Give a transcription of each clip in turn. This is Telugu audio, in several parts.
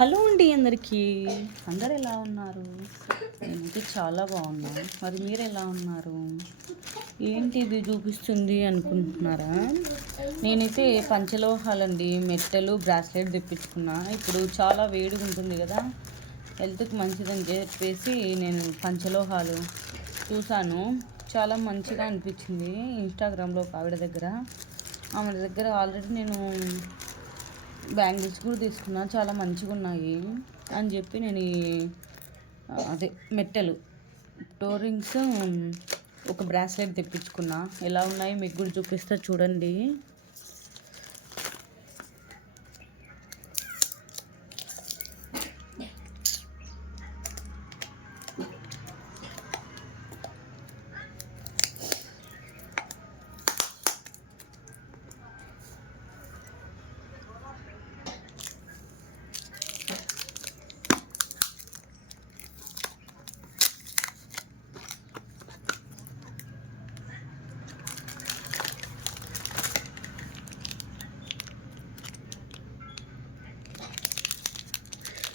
హలో అండి అందరికీ. అందరు ఎలా ఉన్నారు? నేనైతే చాలా బాగున్నాను. మరి మీరు ఎలా ఉన్నారు? ఏంటి ఇది చూపిస్తుంది అనుకుంటున్నారా? నేనైతే పంచలోహాలండి మెట్టెలు బ్రాస్లెట్ తెప్పించుకున్నా. ఇప్పుడు చాలా వేడిగా ఉంటుంది కదా, హెల్త్కి మంచిదని చెప్పేసి నేను పంచలోహాలు చూశాను. చాలా మంచిగా అనిపించింది. ఇన్స్టాగ్రామ్లో ఒక ఆమె దగ్గర ఆల్రెడీ నేను బ్యాంగిల్స్ కూడా తీసుకున్నా, చాలా మంచిగా ఉన్నాయి అని చెప్పి నేను అదే మెట్టెలు టోర్ రింగ్స్ ఒక బ్రాస్లెట్ తెప్పించుకున్నా. ఎలా ఉన్నాయి మీకు కూడా చూపిస్తా చూడండి.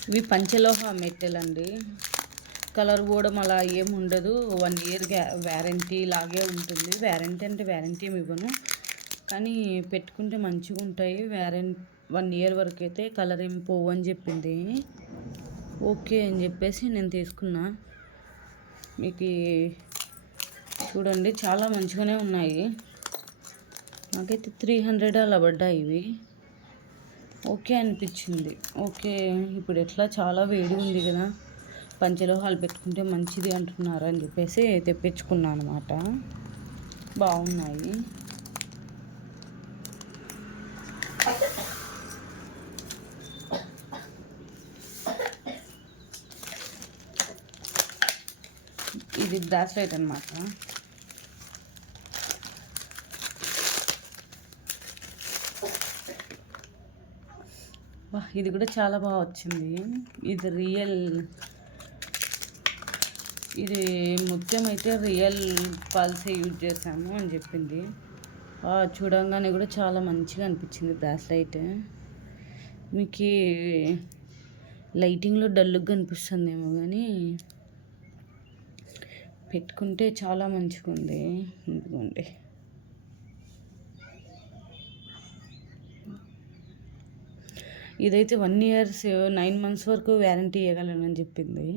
ఇవి పంచలోహ మెట్టెలండి. కలర్ కూడా అలా ఏమి ఉండదు. 1 ఇయర్ వ్యారంటీ లాగే ఉంటుంది. వ్యారంటీ అంటే వ్యారంటీ ఏమి ఇవ్వను, కానీ పెట్టుకుంటే మంచిగా ఉంటాయి. 1 ఇయర్ వరకు అయితే కలర్ ఏమి పోవు అని చెప్పింది. ఓకే అని చెప్పేసి నేను తీసుకున్నా. మీకు చూడండి చాలా మంచిగానే ఉన్నాయి. నాకైతే 300 అలా పడ్డాయి ఇవి. ఓకే అనిపించింది. ఓకే, ఇప్పుడు ఎట్లా చాలా వేడి ఉంది కదా, పంచలోహాలు పెట్టుకుంటే మంచిది అంటున్నారు అని చెప్పేసి తెప్పించుకున్నాను అనమాట. బాగున్నాయి. ఇది బ్రాస్లెట్ అనమాట. ఇది కూడా చాలా బాగా వచ్చింది. ఇది ముత్యం అయితే రియల్ పల్సే యూజ్ చేసాము అని చెప్పింది. చూడంగానే కూడా చాలా మంచిగా అనిపించింది బ్రాస్లైట్. మీకు లైటింగ్లో డల్గా కనిపిస్తుందేమో కానీ పెట్టుకుంటే చాలా మంచిగా ఉంది. ఎందుకండి ఇదైతే 1 ఇయర్ 9 months వరకు వ్యారంటీ ఇవ్వగలనని చెప్పింది.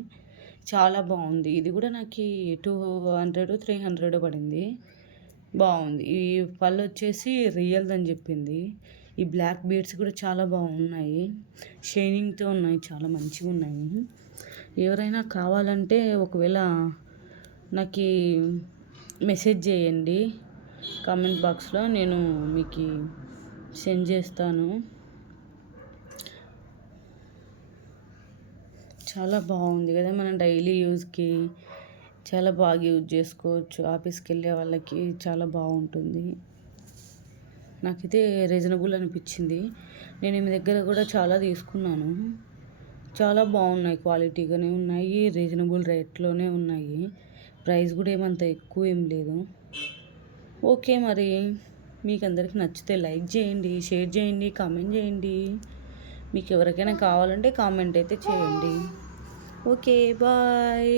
చాలా బాగుంది. ఇది కూడా నాకు 200-300 పడింది. బాగుంది. ఈ పళ్ళు వచ్చేసి రియల్ది అని చెప్పింది. ఈ బ్లాక్ బీడ్స్ కూడా చాలా బాగున్నాయి, షైనింగ్తో ఉన్నాయి, చాలా మంచిగా ఉన్నాయి. ఎవరైనా కావాలంటే ఒకవేళ నాకు మెసేజ్ చేయండి కామెంట్ బాక్స్లో, నేను మీకు సెండ్ చేస్తాను. చాలా బాగుంది కదా, మనం డైలీ యూజ్కి చాలా బాగా యూజ్ చేసుకోవచ్చు. ఆఫీస్కి వెళ్ళే వాళ్ళకి చాలా బాగుంటుంది. నాకైతే రీజనబుల్ అనిపించింది. నేను మీ దగ్గర కూడా చాలా తీసుకున్నాను. చాలా బాగున్నాయి, క్వాలిటీగానే ఉన్నాయి, రీజనబుల్ రేట్లోనే ఉన్నాయి. ప్రైస్ కూడా ఏమంత ఎక్కువ ఏం లేదు. ఓకే, మరి మీకు అందరికీ నచ్చితే లైక్ చేయండి, షేర్ చేయండి, కామెంట్ చేయండి. మీకు ఎవరికైనా కావాలంటే కామెంట్ అయితే చేయండి. Okay, bye.